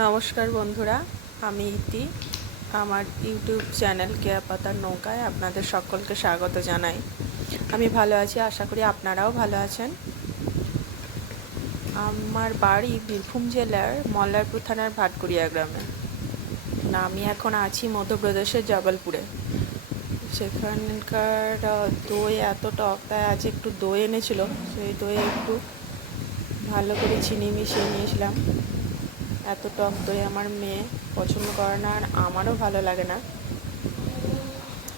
নমস্কার বন্ধুরা, আমি ইতি। আমার ইউটিউব চ্যানেল কেয়া পাতার নৌকায় আপনাদের সকলকে স্বাগত জানাই। আমি ভালো আছি, আশা করি আপনারাও ভালো আছেন। আমার বাড়ি বীরভূম জেলার মল্লারপুর থানার ভাটকুড়িয়া গ্রামে। আমি এখন আছি মধ্যপ্রদেশের জবলপুরে। সেখানকার দই এত টক, তাই আজ একটু দই এনেছিল। সেই দই একটু ভালো করে চিনি মিশিয়ে নিয়েছিলাম। এত টক দই আমার মেয়ে পছন্দ করে না, আর আমারও ভালো লাগে না,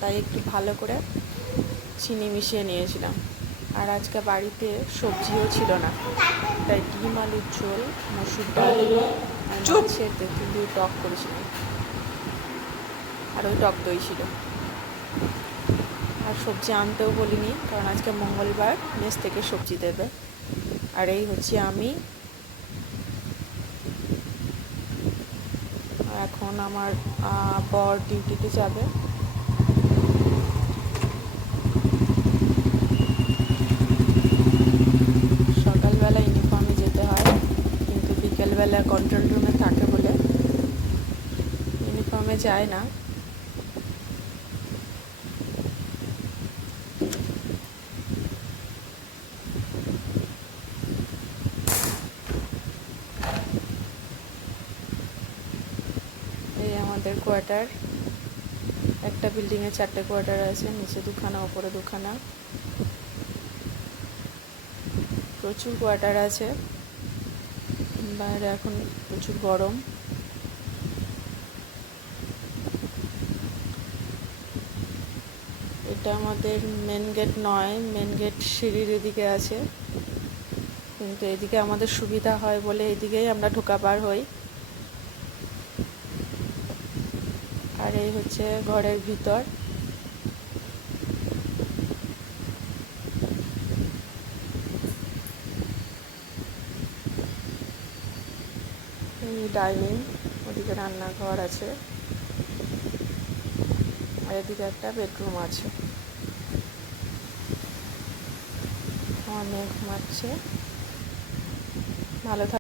তাই একটু ভালো করে চিনি মিশিয়ে নিয়েছিলাম। আর আজকে বাড়িতে সবজিও ছিল না, তাই ডিম আলুর ঝোল, মসুর ডাল আর মাছের তেঁতুল দিয়ে টক করেছিলাম, আর ওই টক দই ছিল। আর সবজি আনতেও বলিনি, কারণ আজকে মঙ্গলবার, মেস থেকে সবজি দেবে। আর এই হচ্ছে আমি। এখন আমার বর ডিউটিতে যাবে। সকালবেলা ইউনিফর্মে যেতে হয়, কিন্তু বিকেলবেলা কন্ট্রোল রুমে থাকে বলে ইউনিফর্মে যায় না। এই আমাদের কোয়ার্টার। একটা বিল্ডিংয়ে 4টে কোয়ার্টার আছে, নিচে দুখানা, ওপরে দুখানা। প্রচুর কোয়ার্টার আছে। বাইরে এখন প্রচুর গরম। এটা আমাদের মেন গেট নয়, মেন গেট সিঁড়ির এদিকে আছে, কিন্তু এদিকে আমাদের সুবিধা হয় বলে এদিকেই আমরা ঢোকা পার হই। আর এই হচ্ছে ঘরের ভিতর। এই ডাইনিং, ওদিকে রান্নাঘর আছে, আর এদিকে একটা বেডরুম আছে। আমার মেয়ে ঘুমাচ্ছে। ভালো